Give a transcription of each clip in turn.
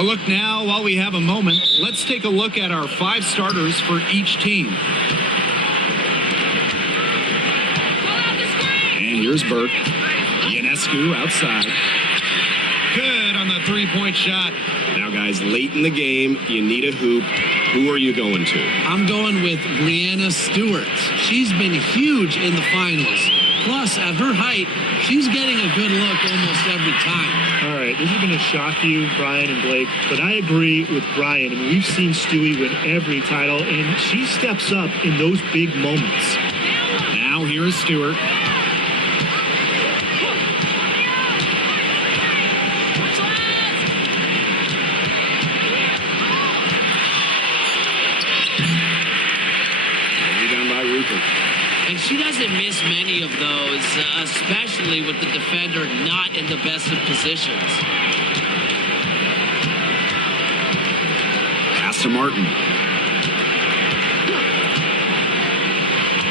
A look now, while we have a moment, let's take a look at our 5 starters for each team. And here's Burke. Ionescu outside. Good on the three-point shot. Now, guys, late in the game, you need a hoop. Who are you going to? I'm going with Breanna Stewart. She's been huge in the finals. Plus, at her height, she's getting a good look almost every time. All right, this is going to shock you, Brian and Blake, but I agree with Brian. I mean, we've seen Stewie win every title, and she steps up in those big moments. Now here is Stewart. And she doesn't miss many of those, especially with the defender not in the best of positions. Pass to Martin.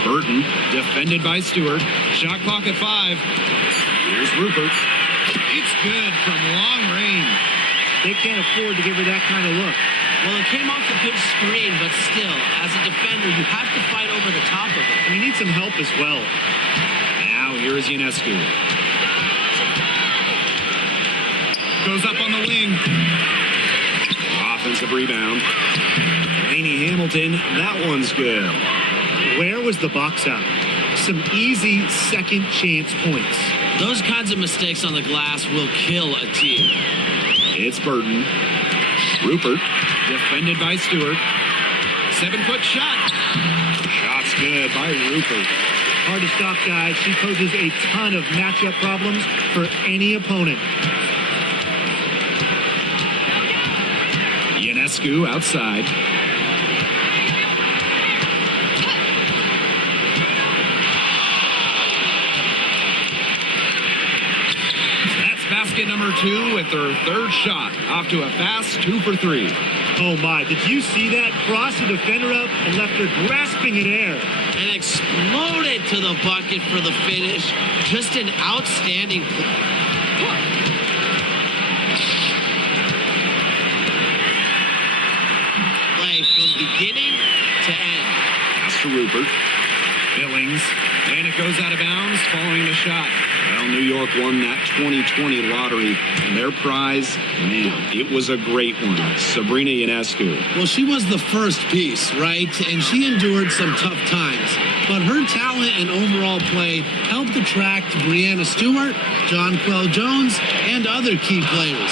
Burton, defended by Stewart. Shot clock at 5. Here's Rupert. It's good from long range. They can't afford to give her that kind of look. Well, it came off a good screen, but still, as a defender, you have to fight over the top of it. And you need some help as well. Now here is Ionescu. Goes up on the wing. Offensive rebound. Lainey Hamilton, that one's good. Where was the box out? Some easy second chance points. Those kinds of mistakes on the glass will kill a team. It's Burton. Rupert, defended by Stewart. 7-foot shot. Shot's good by Rupert. Hard to stop, guys. She poses a ton of matchup problems for any opponent. Ionescu outside. Basket number 2 with her 3rd shot. Off to a fast 2 for 3. Oh my, did you see that? Crossed the defender up and left her grasping in air. And exploded to the bucket for the finish. Just an outstanding play. Play from beginning to end. Pass to Rupert. Billings. And it goes out of bounds following the shot. Well, New York won that 2020 lottery. And their prize, man, it was a great one. Sabrina Ionescu. Well, she was the first piece, right? And she endured some tough times. But her talent and overall play helped attract Breanna Stewart, Jonquel Jones, and other key players.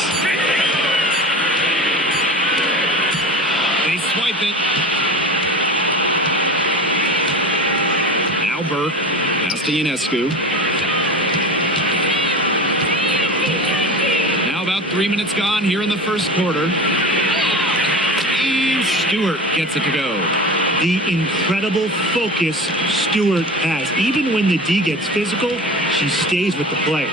They swipe it. Now Burke. Pass to Ionescu. Now about 3 minutes gone here in the first quarter. And Stewart gets it to go. The incredible focus Stewart has. Even when the D gets physical, she stays with the play.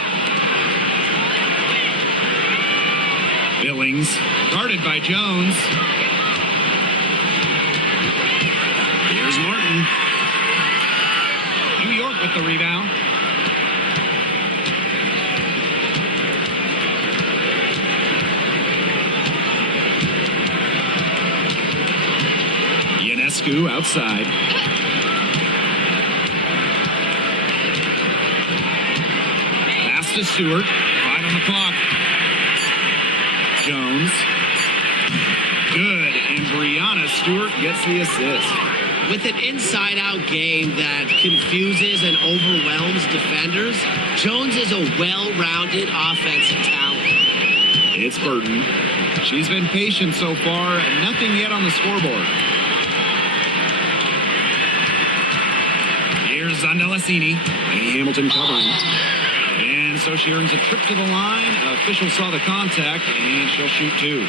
Billings, guarded by Jones. Here's Martin. New York with the rebound. Ionescu outside. Pass to Stewart. 5 on the clock. Jones. Good. And Breanna Stewart gets the assist. With an inside-out game that confuses and overwhelms defenders, Jones is a well-rounded offensive talent. It's Burton. She's been patient so far, and nothing yet on the scoreboard. Here's Zandelasini. And Hamilton covering. And so she earns a trip to the line. Official saw the contact, and she'll shoot 2.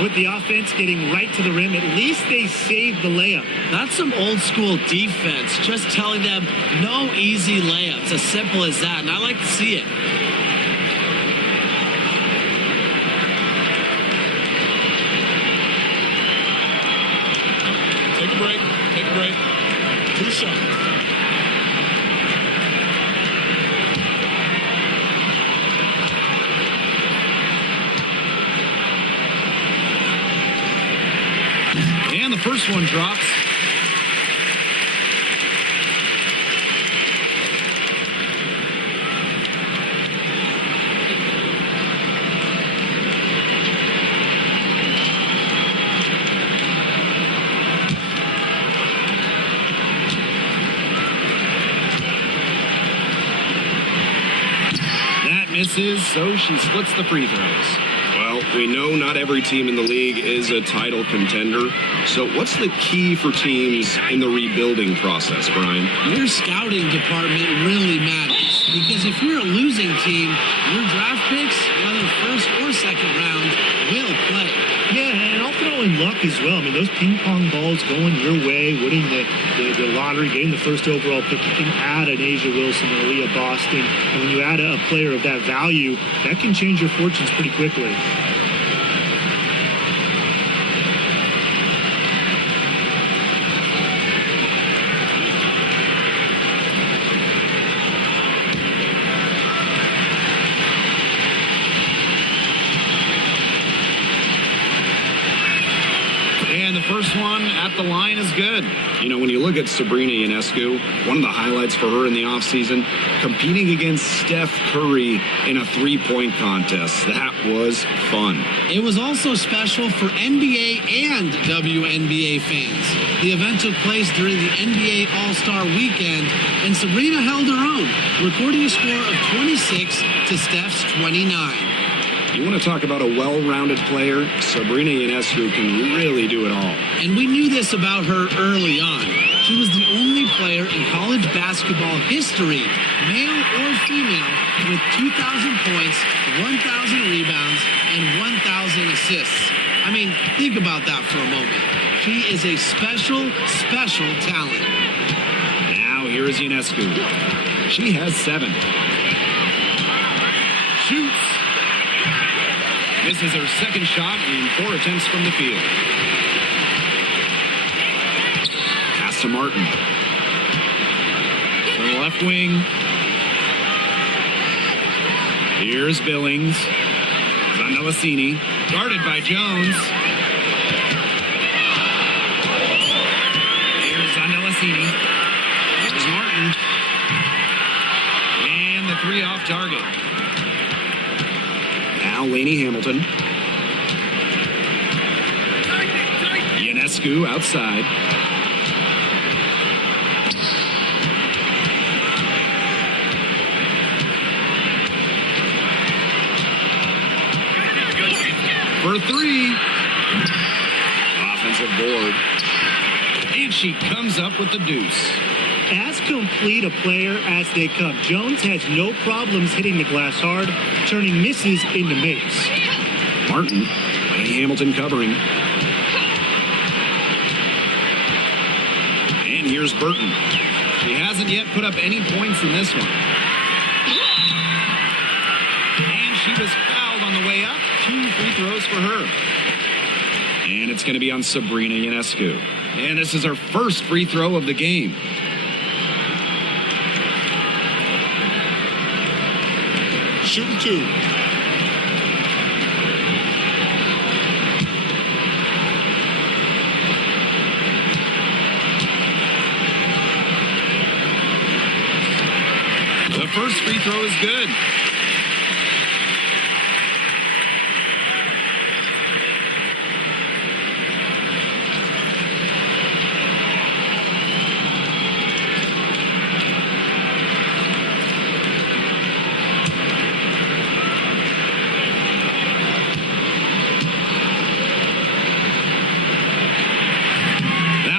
With the offense getting right to the rim, at least they saved the layup. That's some old-school defense, just telling them no easy layups, as simple as that, and I like to see it. Take a break. Take a break. 2 shots. And the first one drops. Misses, so she splits the free throws. Well, we know not every team in the league is a title contender. So what's the key for teams in the rebuilding process, Brian? Your scouting department really matters, because if you're a losing team, your draft picks, whether first or second round, will play. Yeah, and I'll throw in luck as well. I mean, those ping pong balls going your way, winning the lottery, getting the first overall pick, you can add an Asia Wilson or Leah Boston. And when you add a player of that value, that can change your fortunes pretty quickly. First one at the line is good. You know, when you look at Sabrina Ionescu, one of the highlights for her in the offseason, competing against Steph Curry in a three-point contest. That was fun. It was also special for NBA and WNBA fans. The event took place during the NBA All-Star Weekend, and Sabrina held her own, recording a score of 26 to Steph's 29. You want to talk about a well-rounded player? Sabrina Ionescu can really do it all. And we knew this about her early on. She was the only player in college basketball history, male or female, with 2,000 points, 1,000 rebounds, and 1,000 assists. I mean, think about that for a moment. She is a special, special talent. Now here is Ionescu. She has 7. Shoots. This is her second shot in 4 attempts from the field. Pass to Martin. To the left wing. Here's Billings. Zandalasini. Guarded by Jones. Here's Zandalasini. Here's Martin. And the 3 off target. Now Lainey Hamilton. Ionescu outside. For 3. Offensive board. And she comes up with the deuce. As complete a player as they come, Jones has no problems hitting the glass hard, turning misses into makes. Martin, Lainey Hamilton covering. And here's Burton. She hasn't yet put up any points in this one. And she was fouled on the way up. 2 free throws for her. And it's going to be on Sabrina Ionescu. And this is her first free throw of the game. Shooting 2. The first free throw is good.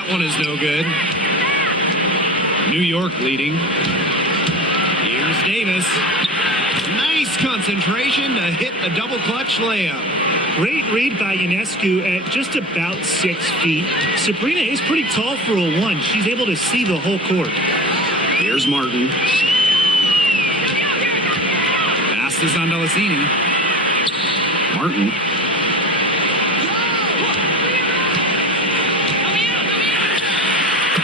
One is no good. New York leading. Here's Davis. Nice concentration to hit the double clutch layup. Great read by Ionescu at just about 6 feet. Sabrina is pretty tall for a 1. She's able to see the whole court. Here's Martin. Pass to Zandalasini. Martin.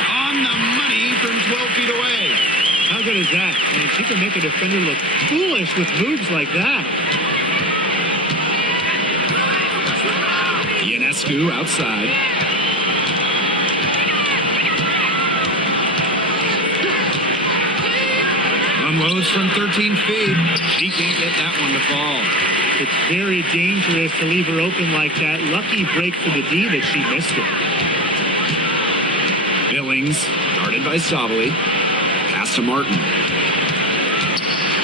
On the money from 12 feet away. How good is that? I mean, she can make a defender look foolish with moves like that. Ionescu outside. Unloads from 13 feet. He can't get that one to fall. It's very dangerous to leave her open like that. Lucky break for the D that she missed it. Billings, guarded by Sabali. Pass to Martin.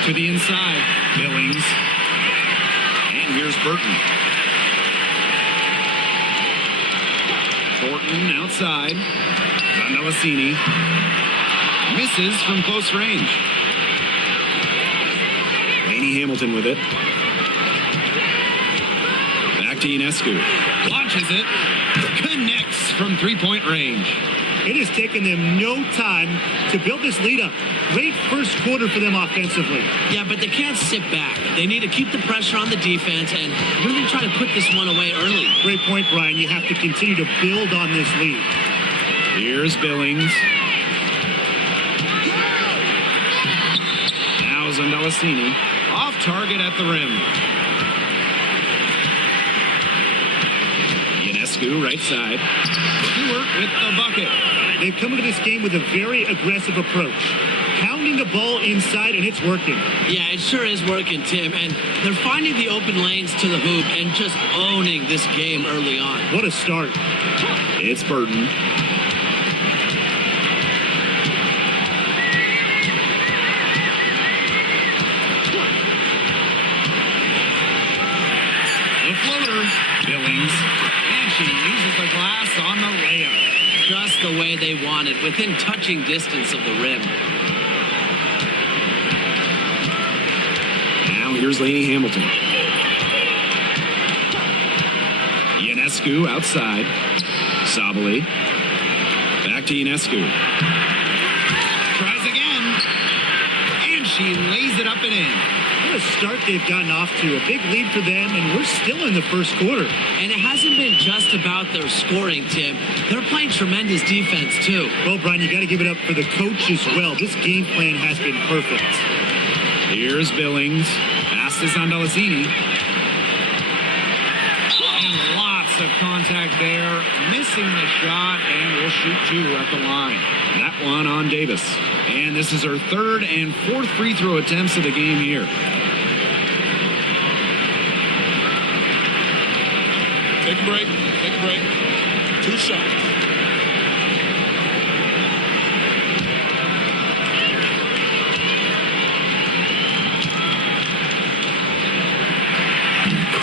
To the inside. Billings. And here's Burton. Thornton outside. Zandalasini. Misses from close range. Lainey Hamilton with it. Back to Ionescu. Launches it. Connects from three-point range. It has taken them no time to build this lead up. Great first quarter for them offensively. Yeah, but they can't sit back. They need to keep the pressure on the defense and really try to put this one away early. Great point, Brian. You have to continue to build on this lead. Here's Billings. Now Zandalasini. Off target at the rim. Ionescu, right side. Stewart with the bucket. They've come into this game with a very aggressive approach. Pounding the ball inside, and it's working. Yeah, it sure is working, Tim. And they're finding the open lanes to the hoop and just owning this game early on. What a start. It's Burton. The floater. Billings. And she uses the glass on the layup. Just the way they want it, within touching distance of the rim. Now here's Lainey Hamilton. Ionescu outside. Sabali. Back to Ionescu. Tries again. And she lays it up and in. What a start they've gotten off to. A big lead for them, and we're still in the first quarter. And it hasn't been just about their scoring, Tim. They're playing tremendous defense, too. Well, Brian, you got to give it up for the coach as well. This game plan has been perfect. Here's Billings. Pass to Zandalasini. And lots of contact there. Missing the shot, and will shoot two at the line. That one on Davis. And this is her third and fourth free throw attempts of the game here. Take a break. Take a break. 2 shots.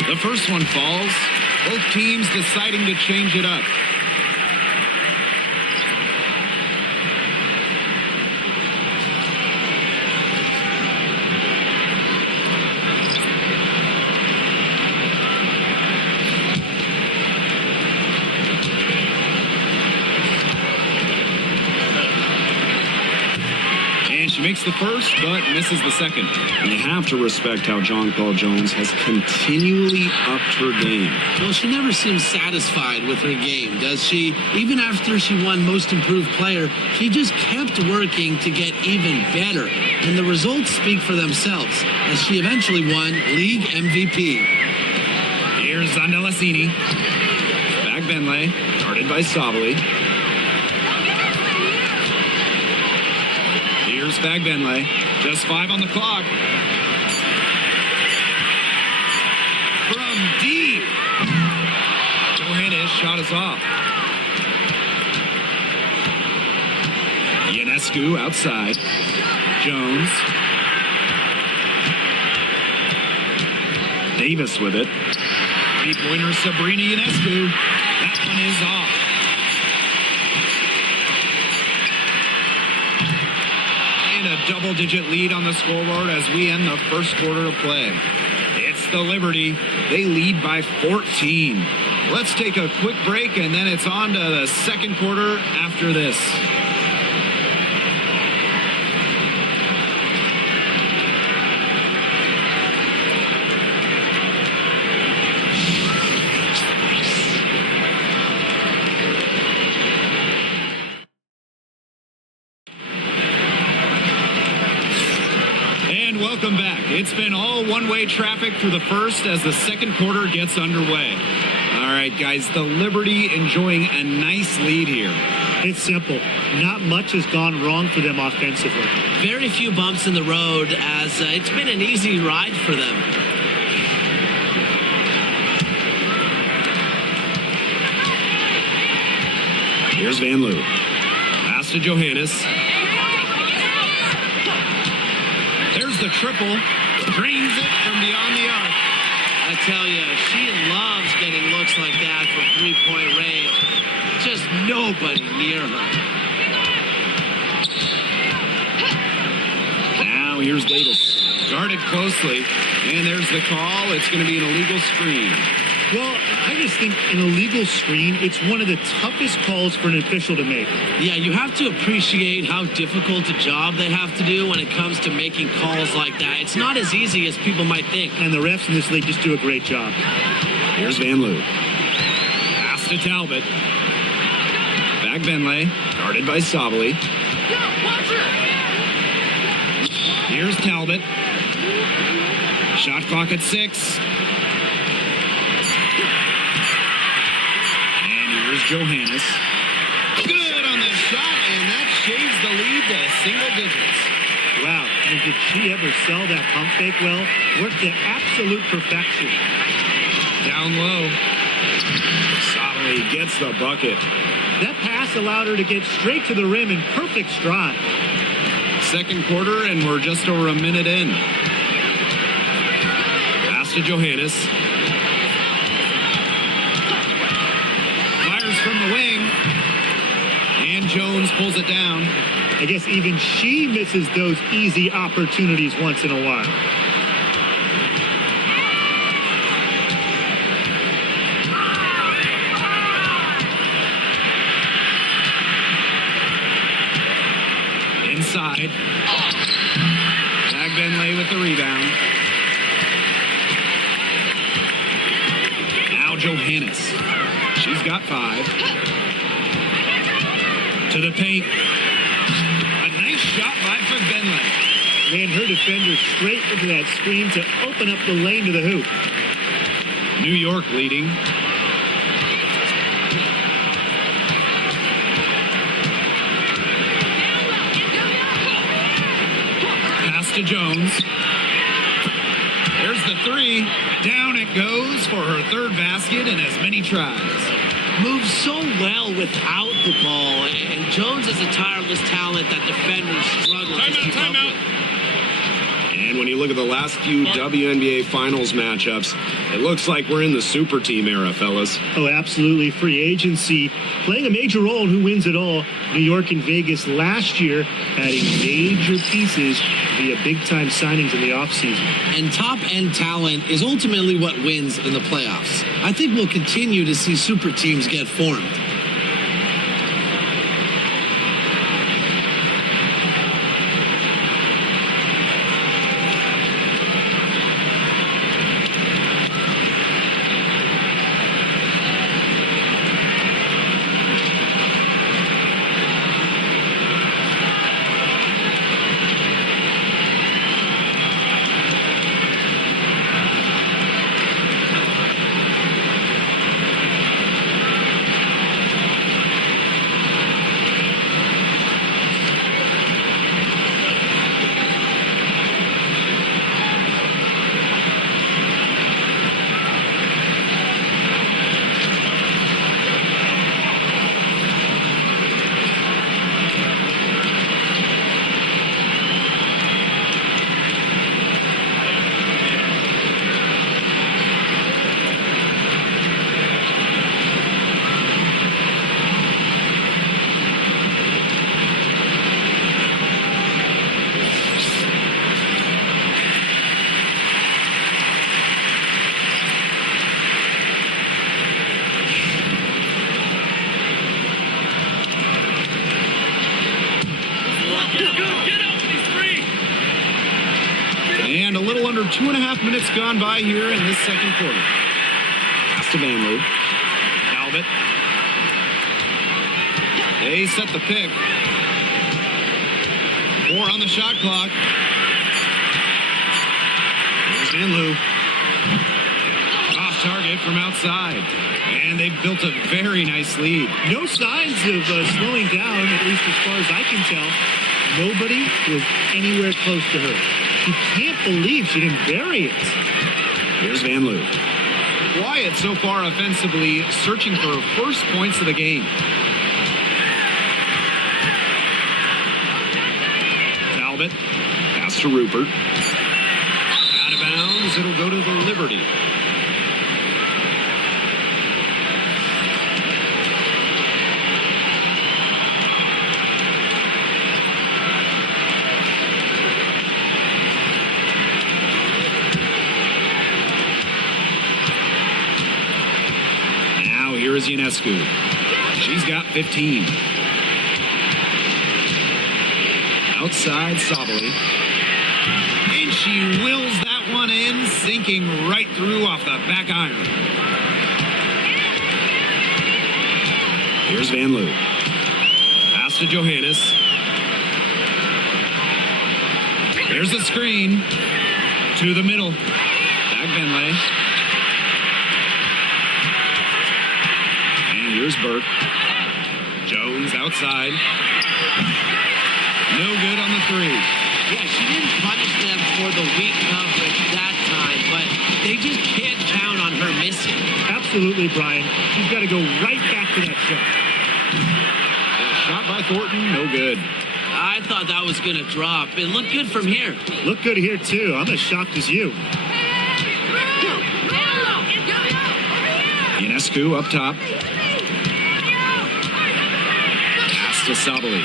The first one falls. Both teams deciding to change it up. She makes the first, but misses the second. You have to respect how Jonquel Jones has continually upped her game. Well, she never seems satisfied with her game, does she? Even after she won Most Improved Player, she just kept working to get even better. And the results speak for themselves, as she eventually won League MVP. Here's Zandalasini. Bagbenle, guarded by Sabali. Here's Bagbenle. Just 5 on the clock. From deep. Johannes shot us off. Ionescu outside. Jones. Davis with it. Three-pointer Sabrina Ionescu. That one is off. And a double-digit lead on the scoreboard as we end the first quarter of play. It's the Liberty. They lead by 14. Let's take a quick break, and then it's on to the second quarter after this. Welcome back. It's been all one-way traffic through the first as the second quarter gets underway. All right, guys, the Liberty enjoying a nice lead here. It's simple. Not much has gone wrong for them offensively. Very few bumps in the road as it's been an easy ride for them. Here's Van Loo. Pass to Johannes. There's the triple. Drains it from beyond the arc. I tell you, she loves getting looks like that from three-point range. Just nobody near her. Now here's Davis. Guarded closely. And there's the call. It's going to be an illegal screen. Well, I just think an illegal screen, it's one of the toughest calls for an official to make. Yeah, you have to appreciate how difficult a job they have to do when it comes to making calls like that. It's not as easy as people might think. And the refs in this league just do a great job. Here's Van Loo. Pass to Talbot. Back Benlay. Guarded by Sabali. Here's Talbot. Shot clock at 6. Here's Johannes. Good on the shot, and that shaves the lead to single digits. Wow, and did she ever sell that pump fake well? Worked to absolute perfection. Down low. Solly gets the bucket. That pass allowed her to get straight to the rim in perfect stride. Second quarter, and we're just over a minute in. Pass to Johannes. From the wing, and Jones pulls it down. I guess even she misses those easy opportunities once in a while. Inside. Bag Benlay with the rebound. Now Johannes. She's got 5. To the paint. A nice shot by Benlay. Ran her defender straight into that screen to open up the lane to the hoop. New York leading. Pass to Jones. There's the 3. Down it goes for her 3rd basket and as many tries. Moves so well without the ball, and Jones is a tireless talent that defenders struggle to keep up with. And when you look at the last few WNBA Finals matchups, it looks like we're in the super team era, fellas. Oh, absolutely. Free agency playing a major role in who wins it all. New York and Vegas last year adding major pieces via big-time signings in the offseason. And top-end talent is ultimately what wins in the playoffs. I think we'll continue to see super teams get formed. And a little under 2.5 minutes gone by here in this second quarter. Pass to Van Loo. Talbot. They set the pick. 4 on the shot clock. There's Van Loo. Off target from outside. And they've built a very nice lead. No signs of slowing down, at least as far as I can tell. Nobody was anywhere close to her. She can't believe she didn't bury it. Here's Van Loo. Quiet so far offensively, searching for her first points of the game. Talbot. Pass to Rupert. Out of bounds. It'll go to the Liberty. Here is Ionescu. She's got 15. Outside Sabali. And she wills that one in, sinking right through off the back iron. Here's Van Loo. Pass to Johannes. There's the screen. To the middle. Back Benley. Here's Burke. Jones outside. No good on the three. Yeah, she didn't punish them for the weak coverage that time, but they just can't count on her missing. Absolutely, Brian. She's got to go right back to that shot. Shot by Thornton, no good. I thought that was going to drop. It looked good from here. Look good here, too. I'm as shocked as you. Ionescu up top. To Sabali.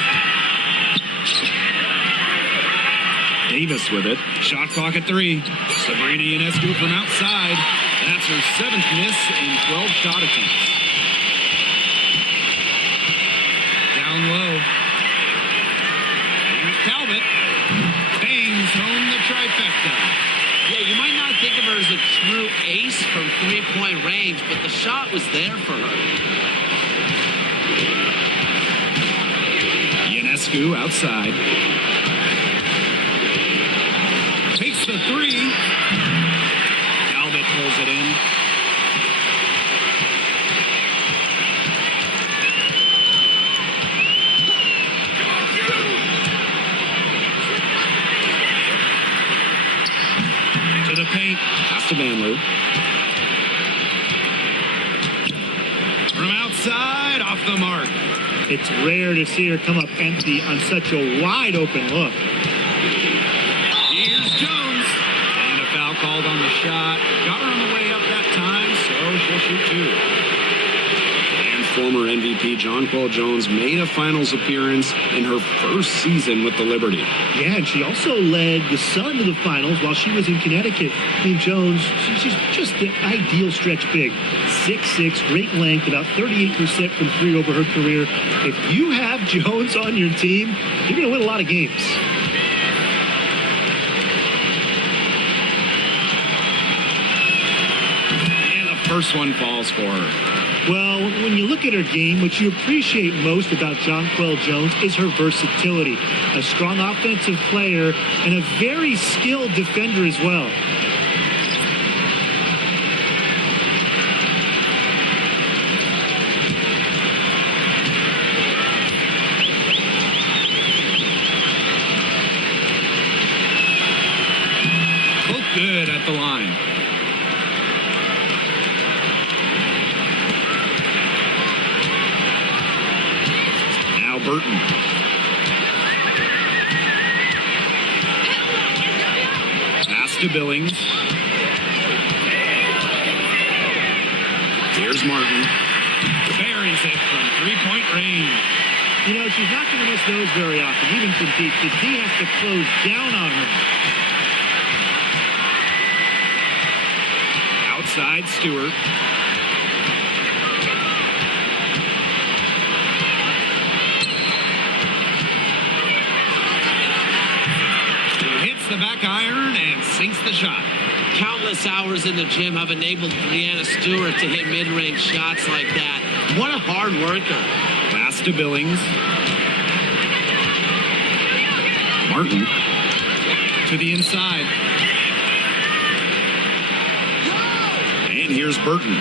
Davis with it. Shot clock at 3. Sabrina Ionescu from outside. That's her 7th miss in 12 shot attempts. Down low. Here's Talbot. Bangs home the trifecta. Yeah, you might not think of her as a true ace from three-point range, but the shot was there for her. Ionescu outside. Takes the 3. Talbot pulls it in. To the paint. Pass to Van Loo. From outside, off the mark. It's rare to see her come up empty on such a wide open look. Here's Jones. And a foul called on the shot. Got her on the way up that time, so she'll shoot 2. And former MVP Jonquel Jones made a finals appearance in her first season with the Liberty. Yeah, and she also led the Sun to the finals while she was in Connecticut. I mean, Jones, she's just the ideal stretch big. 6'6", great length, about 38% from 3 over her career. If you have Jones on your team, you're going to win a lot of games. And the first one falls for her. Well, when you look at her game, what you appreciate most about Jonquel Jones is her versatility. A strong offensive player and a very skilled defender as well. Both good at the line. Burton. Pass to Billings. Here's Martin. Buries it from three-point range. You know, she's not going to miss those very often, even from deep. The D has to close down on her. Outside Stewart. The back iron and sinks the shot. Countless hours in the gym have enabled Breanna Stewart to hit mid-range shots like that. What a hard worker. Pass to Billings. Martin to the inside. And here's Burton.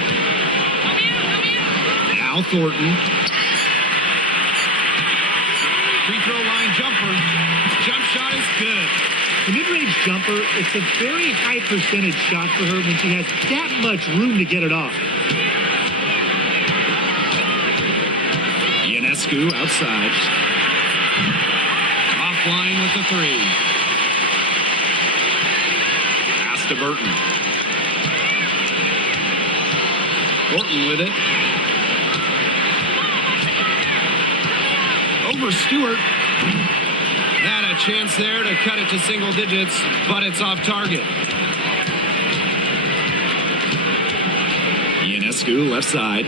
Now Thornton. Free throw line jumper. Jump shot is good. The mid-range jumper, it's a very high percentage shot for her when she has that much room to get it off. Ionescu outside. Offline with the three. Pass to Burton. Thornton with it. Over Stewart. Had a chance there to cut it to single digits, but it's off target. Ionescu left side.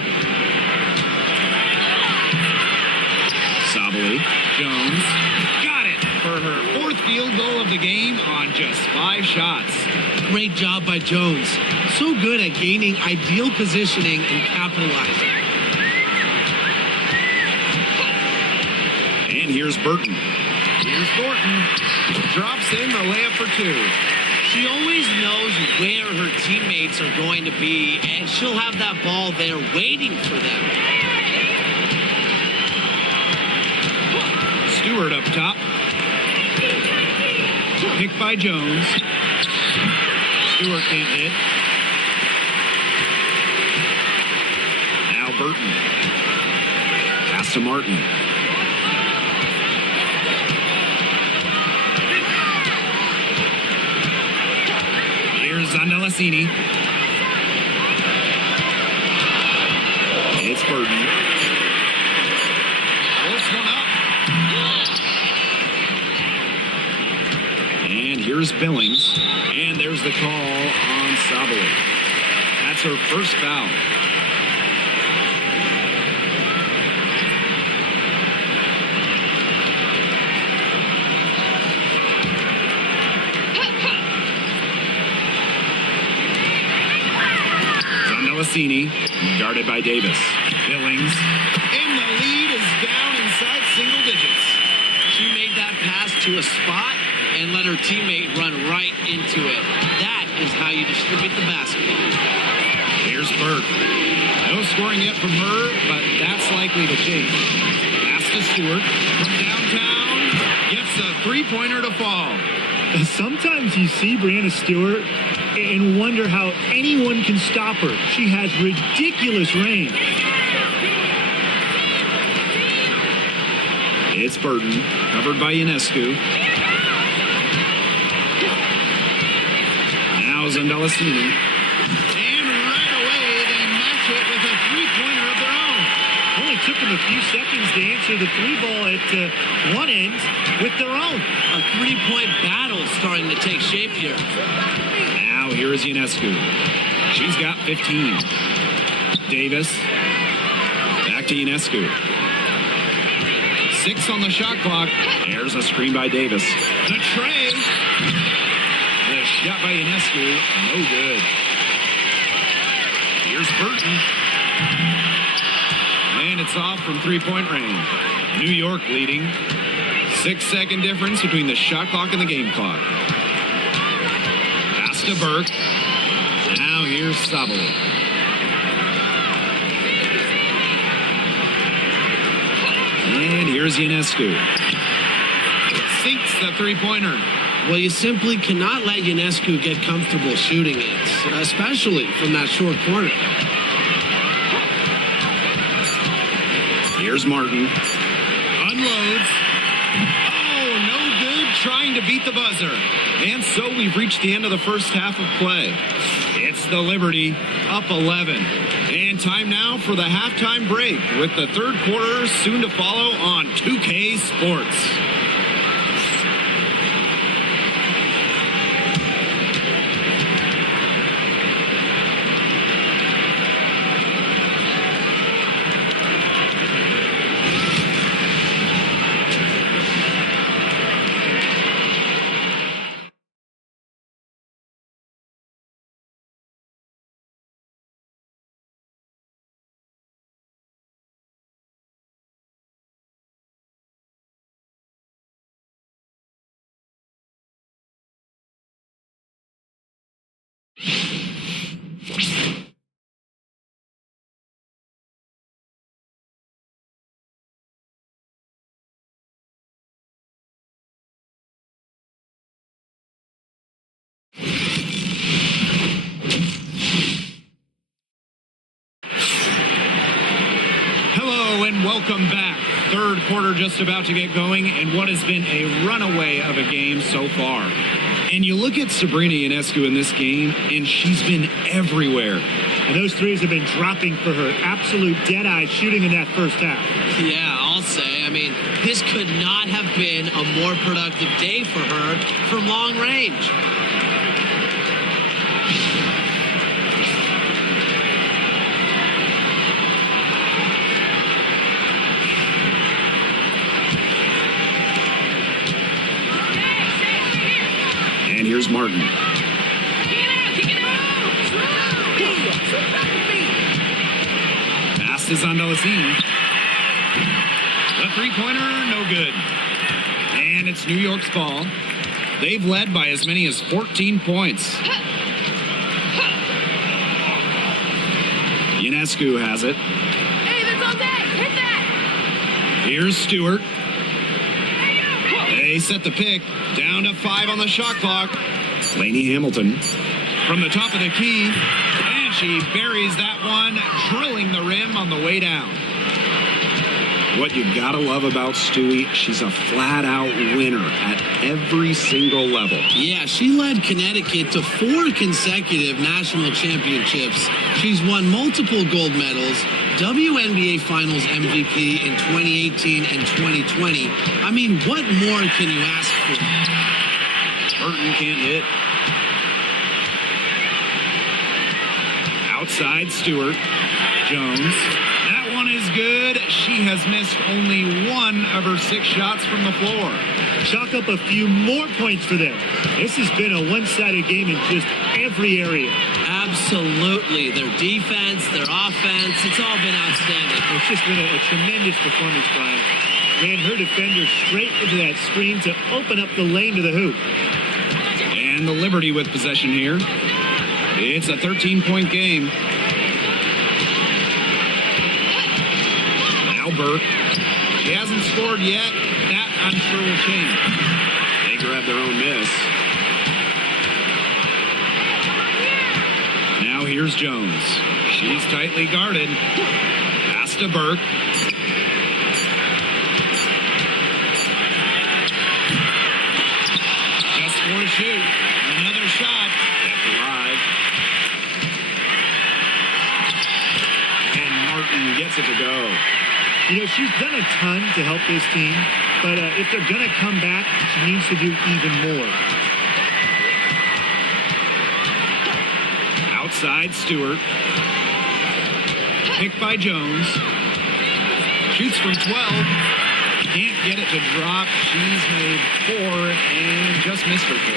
Sabali. Jones got it for her fourth field goal of the game on just 5 shots. Great job by Jones. So good at gaining ideal positioning and capitalizing. And here's Burton. Here's Thornton. Drops in the layup for 2. She always knows where her teammates are going to be, and she'll have that ball there waiting for them. Stewart up top. Picked by Jones. Stewart can't hit. Now Burton. Pass to Martin. Here's Zandalasini. It's Burton. Pulls one up. And here's Billings. And there's the call on Sabali. That's her first foul. Zandalasini, guarded by Davis. Billings. And the lead is down inside single digits. She made that pass to a spot and let her teammate run right into it. That is how you distribute the basketball. Here's Burke. No scoring yet from her, but that's likely to change. Pass to Stewart from downtown. Gets a three-pointer to fall. Sometimes you see Brianna Stewart and wonder how anyone can stop her. She has ridiculous range. It's Burton, covered by Ionescu. Now Zandalasini. And right away, they match it with a three-pointer of their own. Only took them a few seconds to answer the three ball at one end with their own. A three-point battle starting to take shape here. Now here is Ionescu. She's got 15. Davis. Back to Ionescu. 6 on the shot clock. There's a screen by Davis. The tray. The shot by Ionescu. No good. Here's Burton. And it's off from three-point range. New York leading. 6-second difference between the shot clock and the game clock. Pass to Burke. Now here's Sabali. And here's Ionescu. Sinks the three-pointer. Well, you simply cannot let Ionescu get comfortable shooting it, especially from that short corner. Here's Martin. Unloads. Oh, no good. Trying to beat the buzzer. And so we've reached the end of the first half of play. It's the Liberty, up 11. And time now for the halftime break, with the third quarter soon to follow on 2K Sports. Hello and welcome back. Third quarter just about to get going, and what has been a runaway of a game so far. And you look at Sabrina Ionescu in this game, and she's been everywhere. And those threes have been dropping for her. Absolute dead-eye shooting in that first half. Yeah, I'll say. I mean, this could not have been a more productive day for her from long range. And here's Martin. Pass is on Delasini. The three-pointer, no good. And it's New York's ball. They've led by as many as 14 points. Ionescu has it. Hey, that's all day. Hit that. Here's Stewart. They set the pick. Down to 5 on the shot clock. Lainey Hamilton. From the top of the key. And she buries that one, drilling the rim on the way down. What you gotta love about Stewie, she's a flat-out winner at every single level. Yeah, she led Connecticut to 4 consecutive national championships. She's won multiple gold medals, WNBA Finals MVP in 2018 and 2020. I mean, what more can you ask for? Burton can't hit. Outside Stewart. Jones. That one is good. She has missed only 1 of her 6 shots from the floor. Chalk up a few more points for them. This has been a one-sided game in just every area. Absolutely. Their defense, their offense, it's all been outstanding. It's just been a tremendous performance, Brian. Ran her defender straight into that screen to open up the lane to the hoop. And the Liberty with possession here. It's a 13-point game. Now Burke. She hasn't scored yet. That, I'm sure, will change. They grab their own miss. Now here's Jones. She's tightly guarded. Pass to Burke. Just 4 to shoot. Another shot. Kept alive. And Martin gets it to go. You know, she's done a ton to help this team, but if they're going to come back, she needs to do even more. Outside Stewart. Picked by Jones. Shoots from 12. Can't get it to drop. She's made 4 and just missed her 4.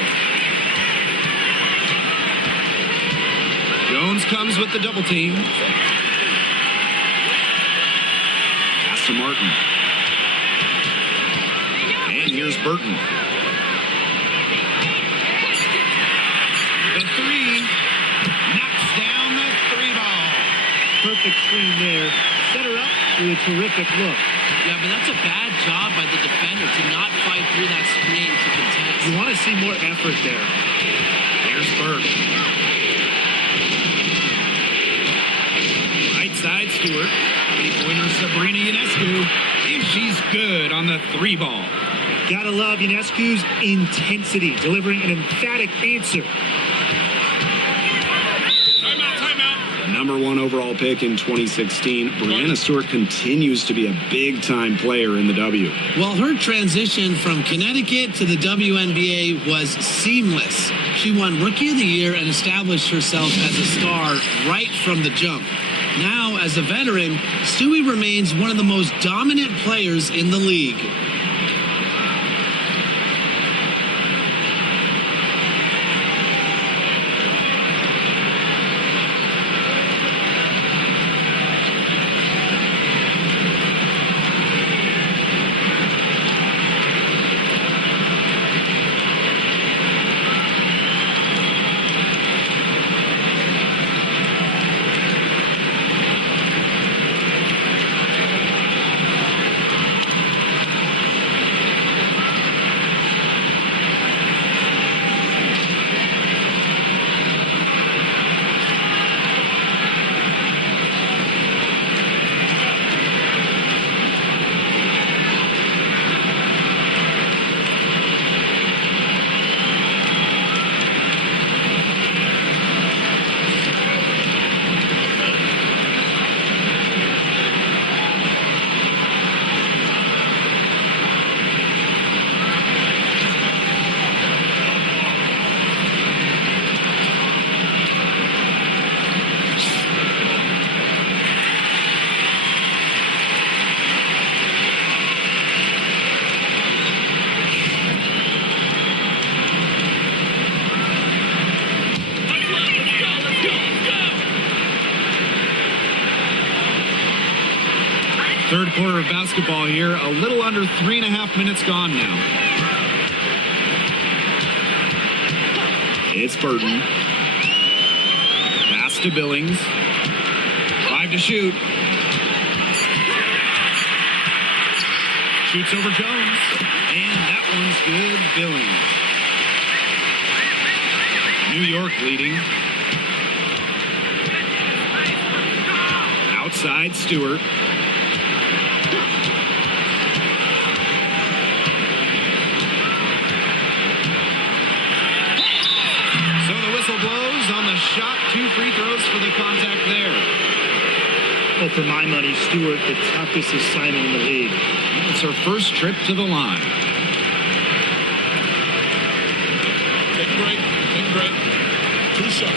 Jones comes with the double team. Pass to Martin. And here's Burton. The 3. Knocks down the 3 ball. Perfect screen there. Set her up with a terrific look. Yeah, but that's a bad job by the defender to not fight through that screen to contest. You want to see more effort there. Here's Burke. Right side Stewart. 3-pointer Sabrina Ionescu. And she's good on the 3 ball. Gotta love Ionescu's intensity, delivering an emphatic answer. The number 1 overall pick in 2016, Breanna Stewart continues to be a big-time player in the W. Well, her transition from Connecticut to the WNBA was seamless. She won Rookie of the Year and established herself as a star right from the jump. Now, as a veteran, Stewie remains one of the most dominant players in the league. Third quarter of basketball here. A little under 3.5 minutes gone now. It's Burton. Pass to Billings. 5 to shoot. Shoots over Jones. And that one's good. Billings. New York leading. Outside, Stewart. So the whistle blows on the shot. 2 free throws for the contact there. Well, for my money, Stewart, the toughest assignment in the league. It's her first trip to the line. Take a break. Take a break. 2 shots.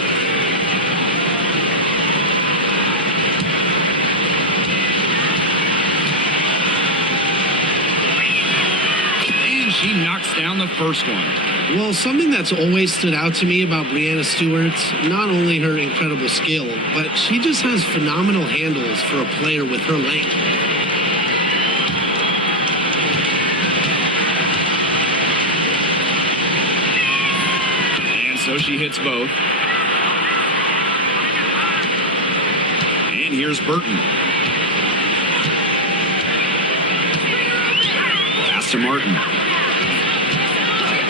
And she knocks down the first one. Well, something that's always stood out to me about Breanna Stewart, not only her incredible skill, but she just has phenomenal handles for a player with her length. And so she hits both. And here's Burton. Pass to Martin.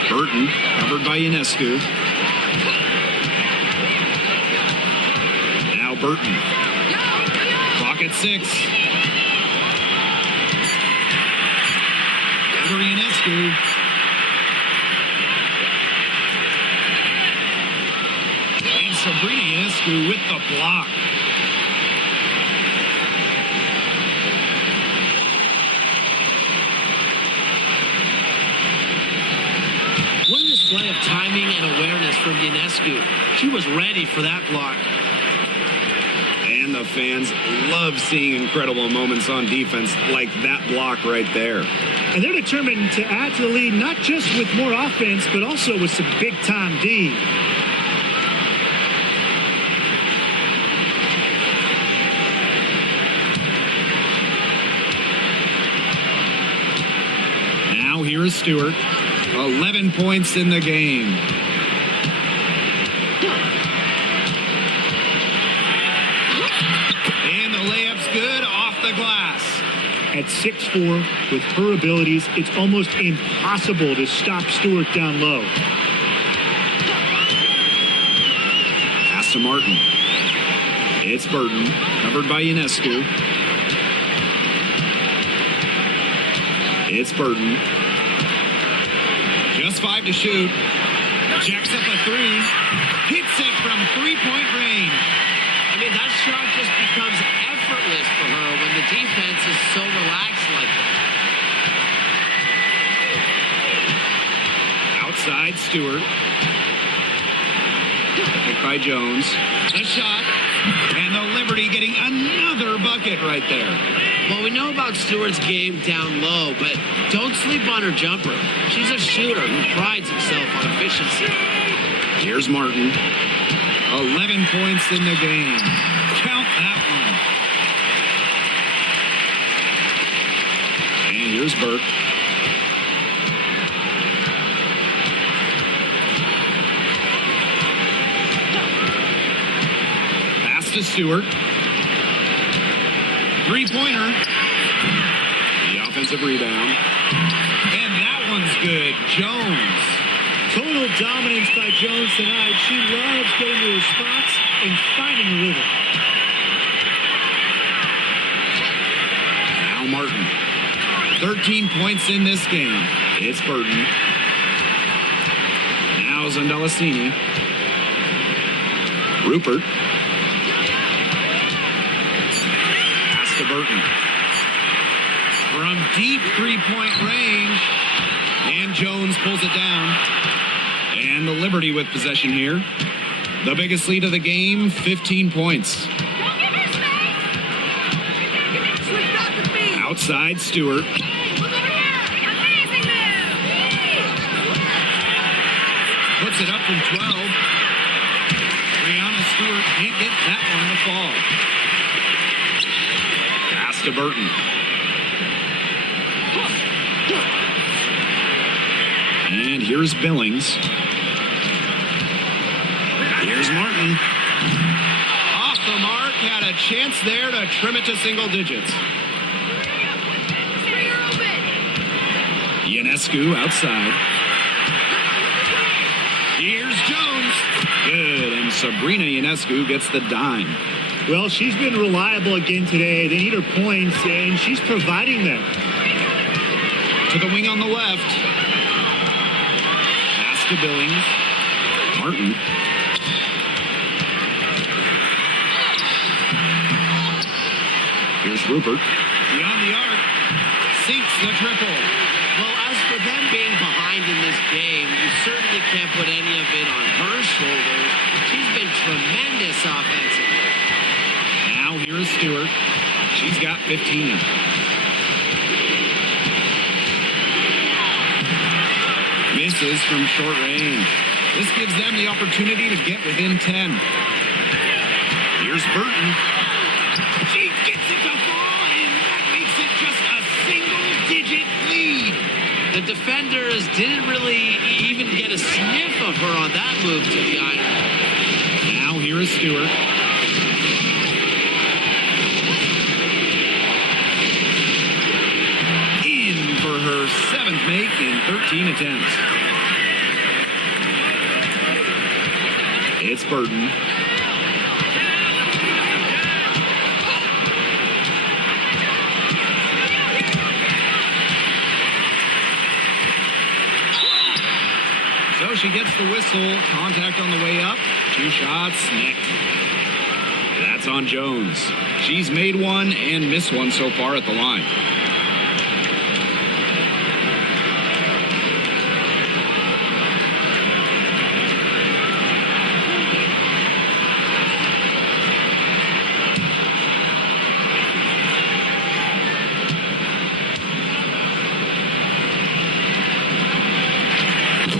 Burton, covered by Ionescu. Now Burton. Clock at 6. Over Ionescu. And Sabrina Ionescu with the block. Display of timing and awareness from Ionescu. She was ready for that block. And the fans love seeing incredible moments on defense like that block right there. And they're determined to add to the lead, not just with more offense, but also with some big-time D. Now here is Stewart. 11 points in the game. And the layup's good off the glass. At 6'4", with her abilities, it's almost impossible to stop Stewart down low. Pass to Martin. It's Burton, covered by Ionescu. It's Burton. Just 5 to shoot. Jacks up a 3. Hits it from 3-point range. I mean, that shot just becomes effortless for her when the defense is so relaxed like that. Outside, Stewart. Picked by Jones. The shot. And the Liberty getting another bucket right there. Well, we know about Stewart's game down low, but don't sleep on her jumper. She's a shooter who prides himself on efficiency. Here's Martin. 11 points in the game. Count that one. And here's Burke. Pass to Stewart. 3-pointer. The offensive rebound. And that one's good. Jones. Total dominance by Jones tonight. She loves getting to her spots and finding a rhythm. Now Martin. 13 points in this game. It's Burton. Now Zandelasini. Rupert. Pass to Burton. From deep 3-point range. And Jones pulls it down. And the Liberty with possession here. The biggest lead of the game, 15 points. Outside, Stewart. Puts it up from 12. Breanna Stewart can't get that one to fall. Pass to Burton. And here's Billings. Here's Martin. Off the mark, had a chance there to trim it to single digits. Stay open. Ionescu outside. Here's Jones. Good, and Sabrina Ionescu gets the dime. Well, she's been reliable again today. They need her points, and she's providing them. To the wing on the left. Pass to Billings. Martin. Here's Rupert. Beyond the arc, sinks the triple. Well, as for them being behind in this game, you certainly can't put any of it on her shoulders. She's been tremendous offensively. Now here is Stewart. She's got 15. Misses from short range. This gives them the opportunity to get within 10. Here's Burton. She gets it to fall, and that makes it just a single-digit lead. The defenders didn't really even get a sniff of her on that move to the iron. Now here is Stewart. In for her 7th make in 13 attempts. It's Burton. So she gets the whistle. Contact on the way up. 2 shots, nicked. That's on Jones. She's made one and missed one so far at the line.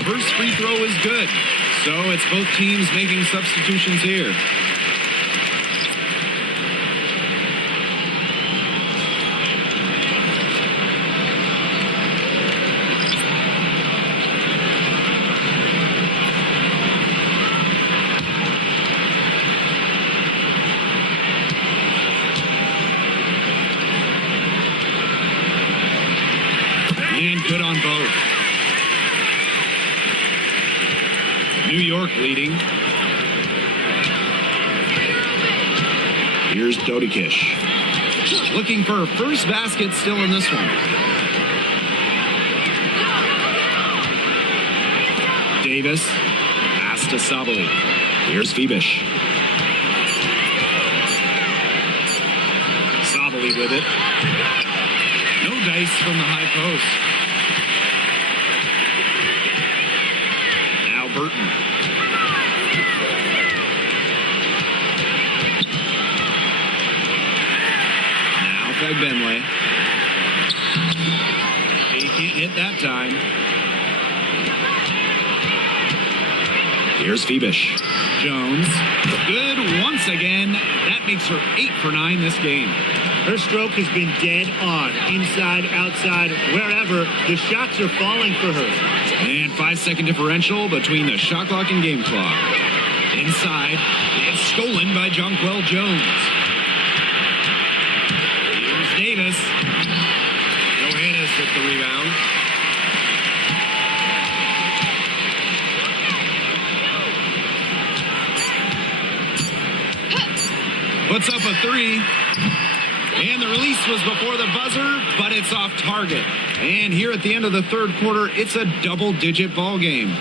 First free throw is good. So it's both teams making substitutions here. And good on both. New York leading. Here's Dodikish. Looking for her first basket still in this one. Davis. Pass to Sabali. Here's Phoebish. Sabali with it. No dice from the high post. Now Burton. Now Fegbenle. He can't hit that time. Here's Phoebish. Jones. Good once again. That makes her 8 for 9 this game. Her stroke has been dead on. Inside, outside, wherever. The shots are falling for her. And 5-second differential between the shot clock and game clock. Inside. It's stolen by Jonquel Jones. Here's Davis. Johannes with the rebound. Puts up a 3. And the release was before the buzzer, but it's off target. And here at the end of the third quarter, it's a double-digit ball game.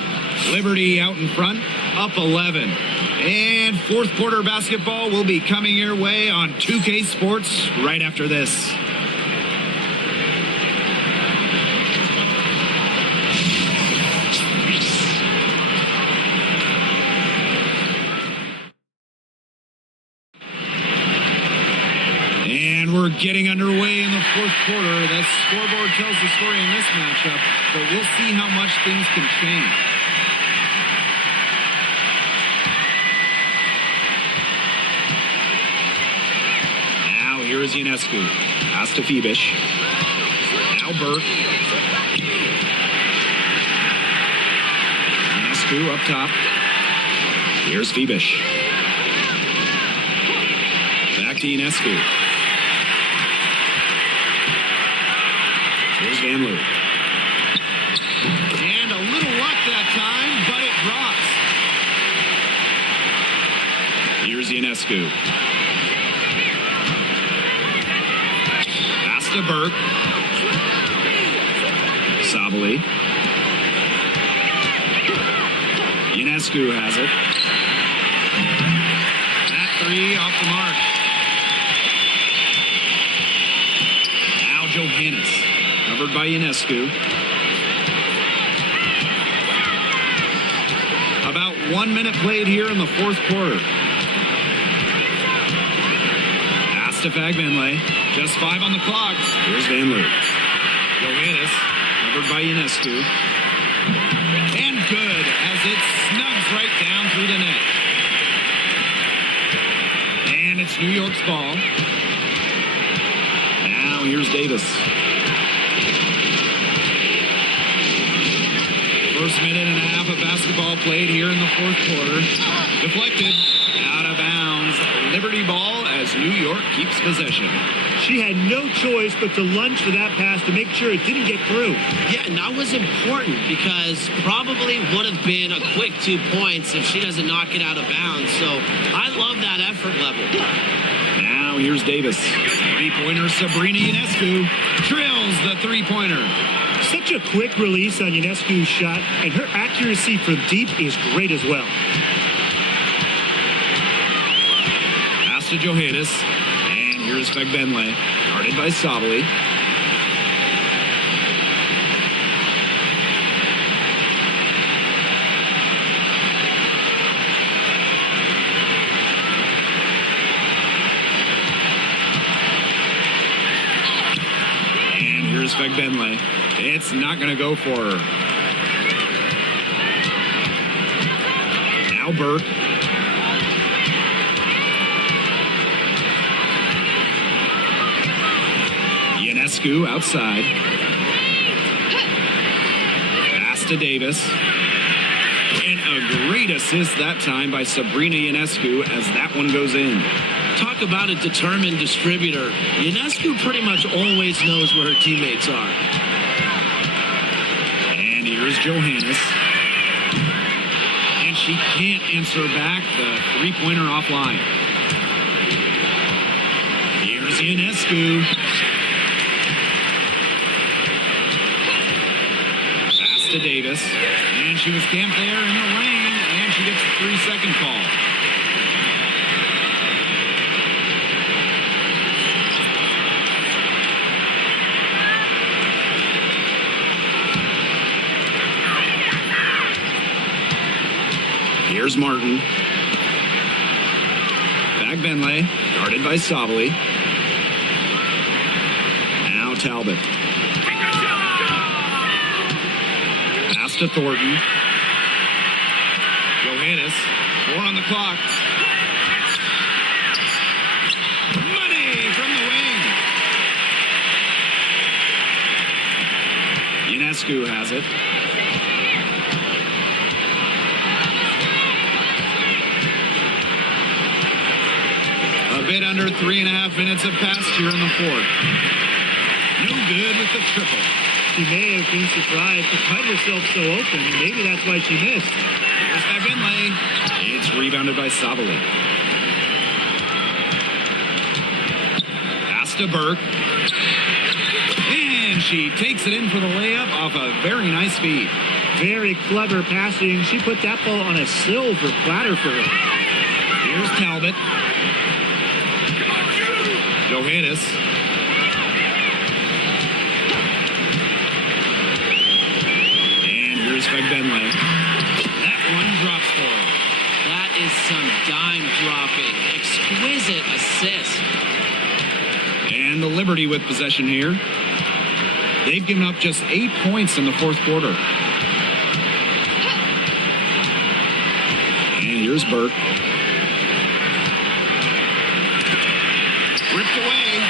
Liberty out in front, up 11. And fourth quarter basketball will be coming your way on 2K Sports right after this. And we're getting underway in the fourth quarter. The scoreboard tells the story in this matchup, but we'll see how much things can change. Now here is Ionescu. Pass to Phoebish. Now Burke. Ionescu up top. Here's Phoebish. Back to Ionescu. Here's Van Loo. And a little luck that time, but it drops. Here's Ionescu. Pass to Burke. Sabali. Ionescu has it. That three off the mark. Now Johannes. Covered by Ionescu. About 1 minute played here in the fourth quarter. Pass to Fagbenle. Just 5 on the clock. Here's Van Loo. Johannes. Covered by Ionescu. And good as it snugs right down through the net. And it's New York's ball. Now here's Davis. First minute and a half of basketball played here in the fourth quarter. Deflected. Out of bounds. Liberty ball as New York keeps possession. She had no choice but to lunge for that pass to make sure it didn't get through. Yeah, and that was important because probably would have been a quick 2 points if she doesn't knock it out of bounds. So I love that effort level. Now here's Davis. Three-pointer Sabrina Ionescu drills the three-pointer. Such a quick release on Ionescu's shot, and her accuracy from deep is great as well. Pass to Johannes. And here's Fagbenle. Guarded by Sabali. And here's Fagbenle. It's not going to go for her. Now Burke. Ionescu outside. Pass to Davis. And a great assist that time by Sabrina Ionescu as that one goes in. Talk about a determined distributor. Ionescu pretty much always knows where her teammates are. And here's Johannes. And she can't answer back the three-pointer offline. Here's Ionescu. Pass to Davis. And she was camped there in the lane, and she gets a 3-second call. Here's Martin. Fagbenle, guarded by Sabali. Now Talbot. Pass to Thornton. Johannes, 4 on the clock. Money from the wing. Ionescu has it. A bit under 3.5 minutes have passed here in the fourth. No good with the triple. She may have been surprised to find herself so open. Maybe that's why she missed. Here's Fagbenle. It's rebounded by Sabali. Pass to Burke. And she takes it in for the layup off a very nice feed. Very clever passing. She put that ball on a silver platter for her. Here's Talbot. Johannes. And here's Fagbenle. That one drops for her. That is some dime dropping. Exquisite assist. And the Liberty with possession here. They've given up just 8 points in the fourth quarter. And here's Burke. Ripped away.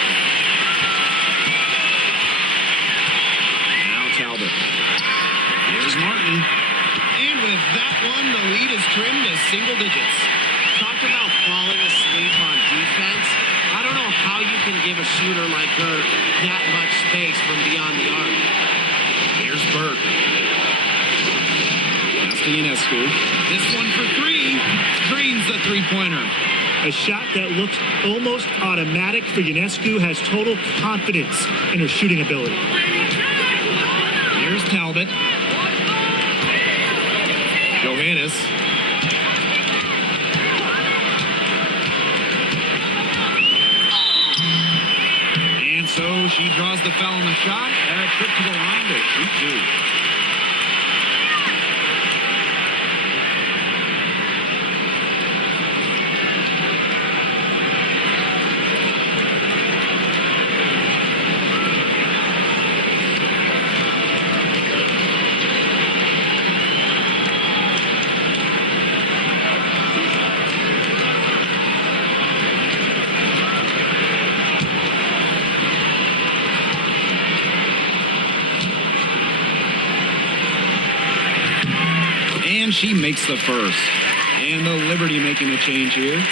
one, the lead is trimmed to single digits. Talk about falling asleep on defense. I don't know how you can give a shooter like her that much space from beyond the arc. Here's Burke. Pass to Ionescu. This one for three. Drains the three-pointer. A shot that looks almost automatic for Ionescu has total confidence in her shooting ability. Here's Talbot. Johannes. And so she draws the foul on the shot. A trip to the line to shoot two. And she makes the first. And the Liberty making a change here.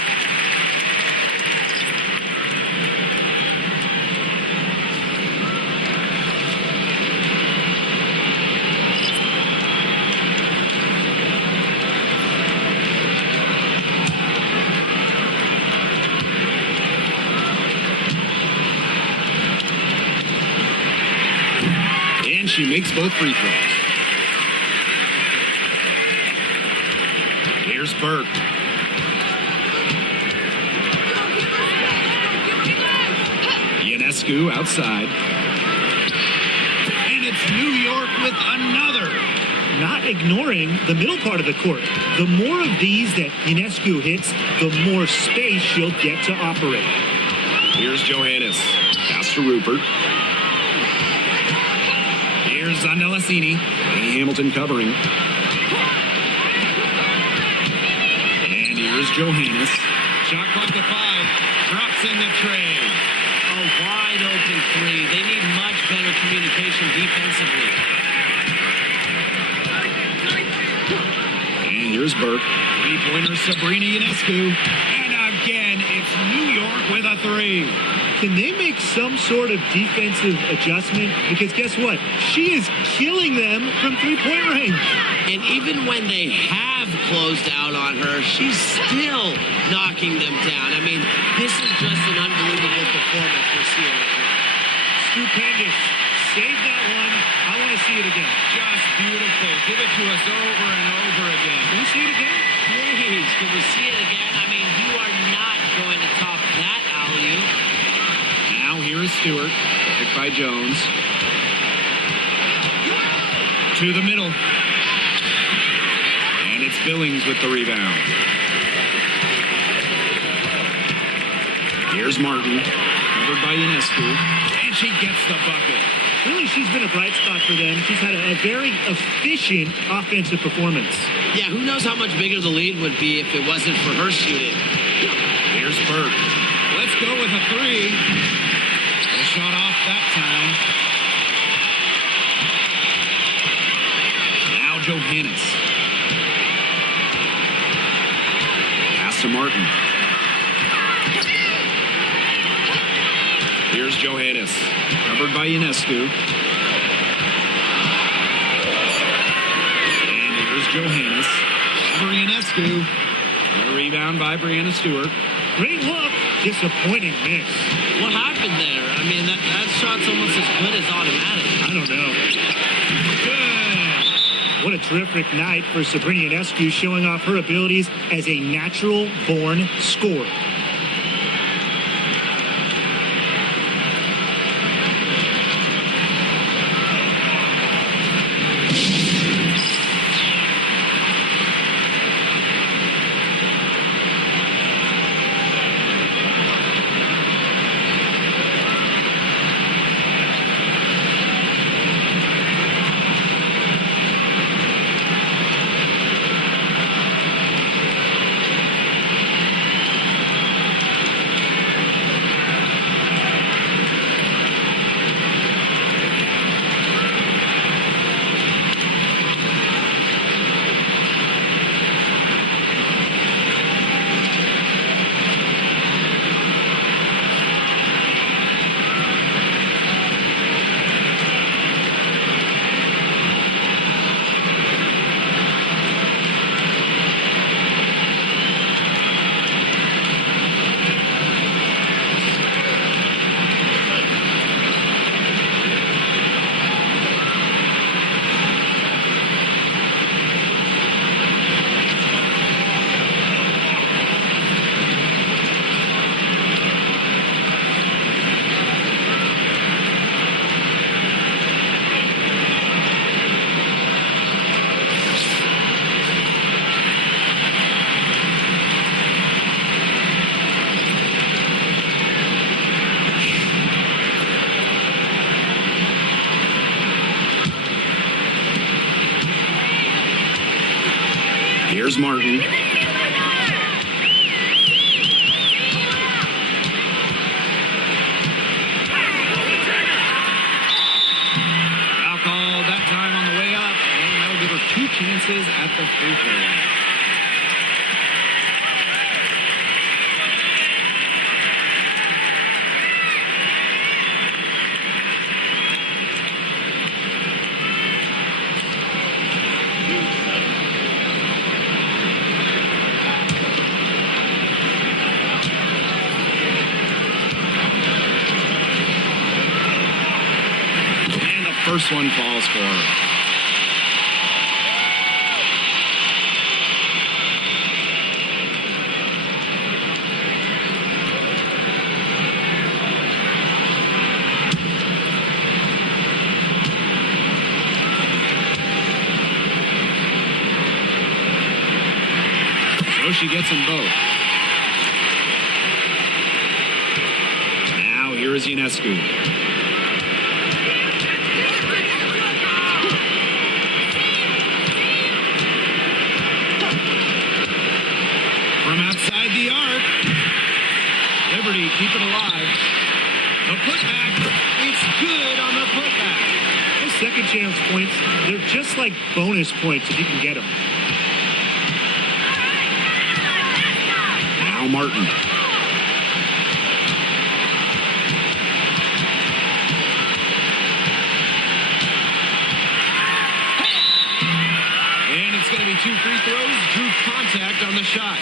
And she makes both free throws. Here's Burke. Ionescu outside. And it's New York with another. Not ignoring the middle part of the court. The more of these that Ionescu hits, the more space she'll get to operate. Here's Johannes. Pass to Rupert. Here's Zandelasini. Danny Hamilton covering. And here's Johannes. Shot clock to 5. Drops in the tray. A wide open three. They need much better communication defensively. And here's Burke. Three-pointer Sabrina Ionescu. And again, it's New York with a 3. Can they make some sort of defensive adjustment? Because guess what? She is killing them from three-point range. And even when they have closed out on her, she's still knocking them down. I mean, this is just an unbelievable performance we're seeing right now. Stupendous. Save that one. I want to see it again. Just beautiful. Give it to us over and over again. Can we see it again? Please, can we see it again? I mean, you are not going to top that alley-oop. Now here is Stewart. Picked by Jones. To the middle. And it's Billings with the rebound. Here's Martin. Covered by Ionescu. And she gets the bucket. Really, she's been a bright spot for them. She's had a very efficient offensive performance. Yeah, who knows how much bigger the lead would be if it wasn't for her shooting. Here's Burke. Let's go with a 3. A shot off that time. Now Johannes. Pass to Martin. Here's Johannes. Covered by Ionescu. And here's Johannes. For Ionescu. A rebound by Brianna Stewart. Great look. Disappointing miss. What happened there? I mean, that shot's almost as good as automatic. I don't know. Good. What a terrific night for Sabrina Ionescu, showing off her abilities as a natural-born scorer. Here's Martin. Foul call that time on the way up, and that'll give her 2 chances at the free throw line. First one falls for her. So she gets them both. Now here is Ionescu. From outside the arc. Liberty keep it alive. The putback. It's good on the putback. Those second chance points, they're just like bonus points if you can get them. Now Martin. And it's going to be 2 free throws. Drew contact on the shot.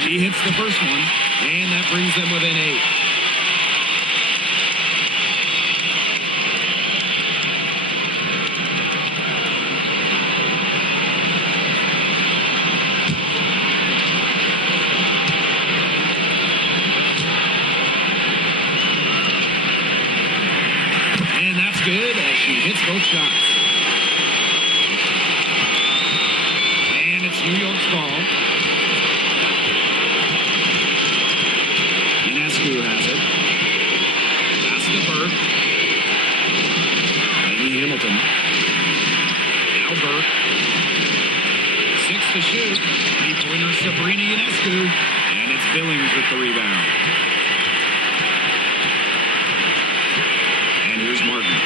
She hits the first one, and that brings them within 8. And that's good as she hits both shots. And it's New York's ball. Ionescu has it. Pass to Burke. Amy Hamilton. Now Burke. 6 to shoot. 3-pointer Sabrina Ionescu. And it's Billings with the rebound. And here's Martin.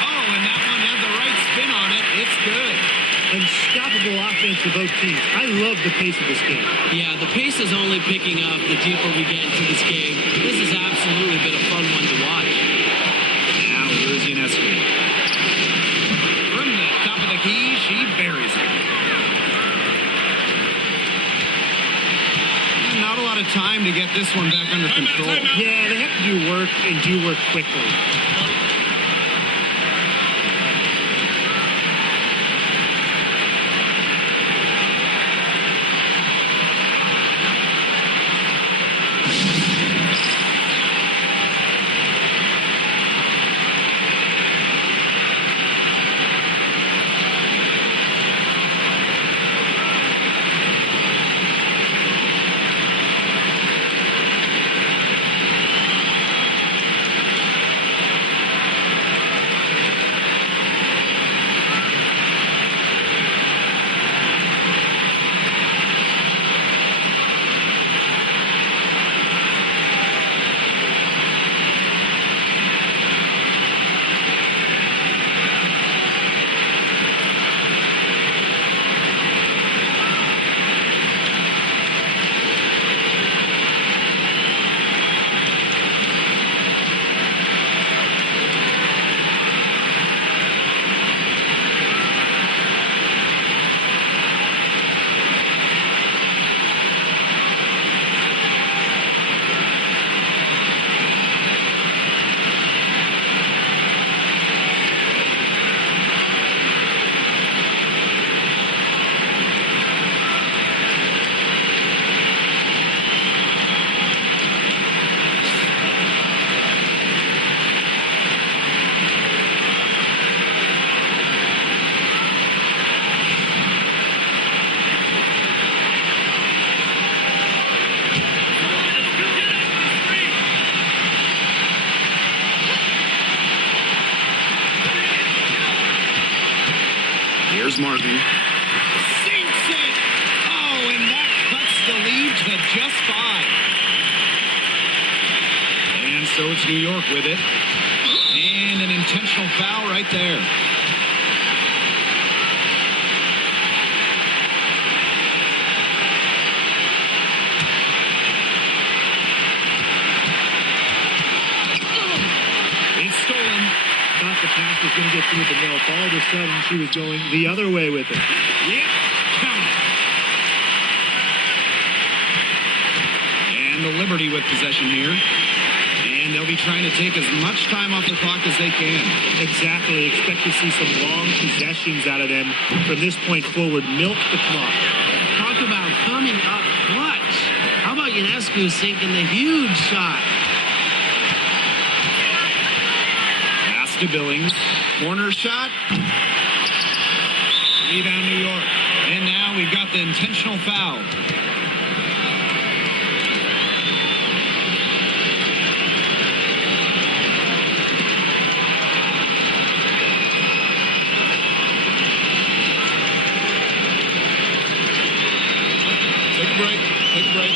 Oh, and that one had the right spin on it. It's good. Unstoppable offense for both teams. I love the pace of this game. Yeah, the pace is only picking up the deeper we get into this game. This has absolutely been a fun one to watch. Now here's Ionescu. From the top of the key, she buries it. Not a lot of time to get this one back under control. Yeah, they have to do work and do work quickly. Here's Martin. Sinks it! Oh, and that cuts the lead to just 5. And so it's New York with it. And an intentional foul right there. It's stolen. Thought the pass was going to get through the middle. All of a sudden, she was going the other way with it. Yep. Count it. And the Liberty with possession here. And they'll be trying to take as much time off the clock as they can. Exactly. Expect to see some long possessions out of them from this point forward. Milk the clock. Talk about coming up clutch. How about Ionescu sinking the huge shot? Pass to Billings. Corner shot. Rebound New York. And now we've got the intentional foul. Take a break.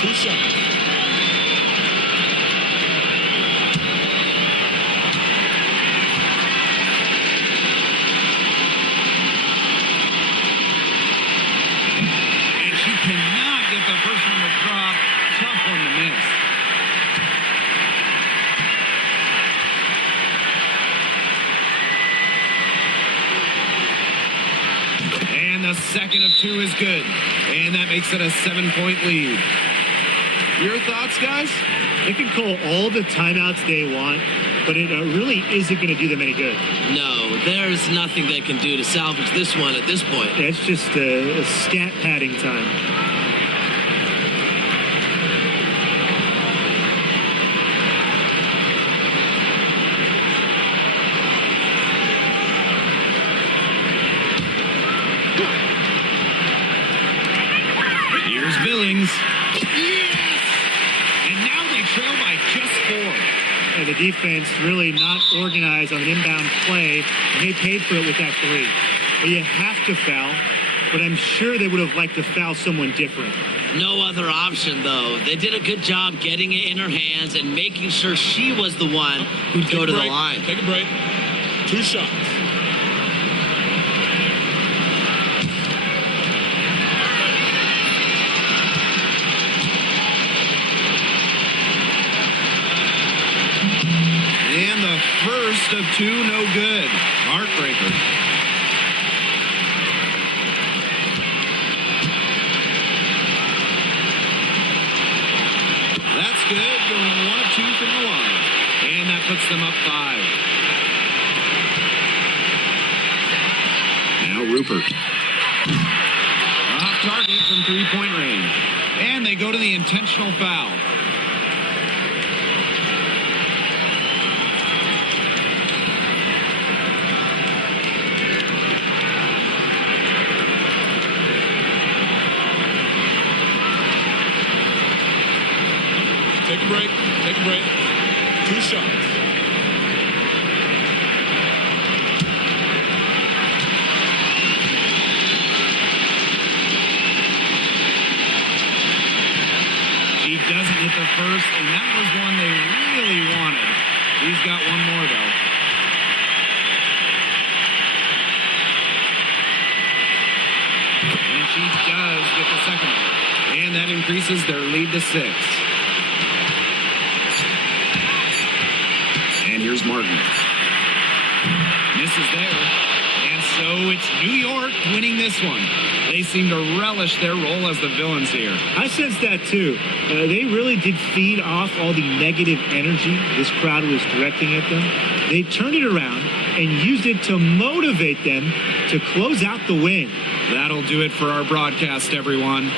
2 shots. And she cannot get the first one to drop. Tough one to miss. And the second of 2 is good. And that makes it a 7-point lead. Your thoughts, guys? They can call all the timeouts they want, but it really isn't going to do them any good. No, there's nothing they can do to salvage this one at this point. It's just a stat padding time. Here's Billings. Yes! And now they trail by just 4. And the defense really not organized on an inbound play, and they paid for it with that 3. But you have to foul, but I'm sure they would have liked to foul someone different. No other option, though. They did a good job getting it in her hands and making sure she was the one who'd go to the line. Take a break. 2 shots. And the first of 2, no good. Heartbreaker. That's good. Going 1 of 2 from the line. And that puts them up 5. Now Rupert. Off target from 3-point range. And they go to the intentional foul. Take a break. 2 shots. She doesn't hit the first, and that was one they really wanted. He's got one more, though. And she does get the second one. And that increases their lead to 6. And here's Martin. Misses there. And so it's New York winning this one. They seem to relish their role as the villains here. I sense that too. They really did feed off all the negative energy this crowd was directing at them. They turned it around and used it to motivate them to close out the win. That'll do it for our broadcast, everyone.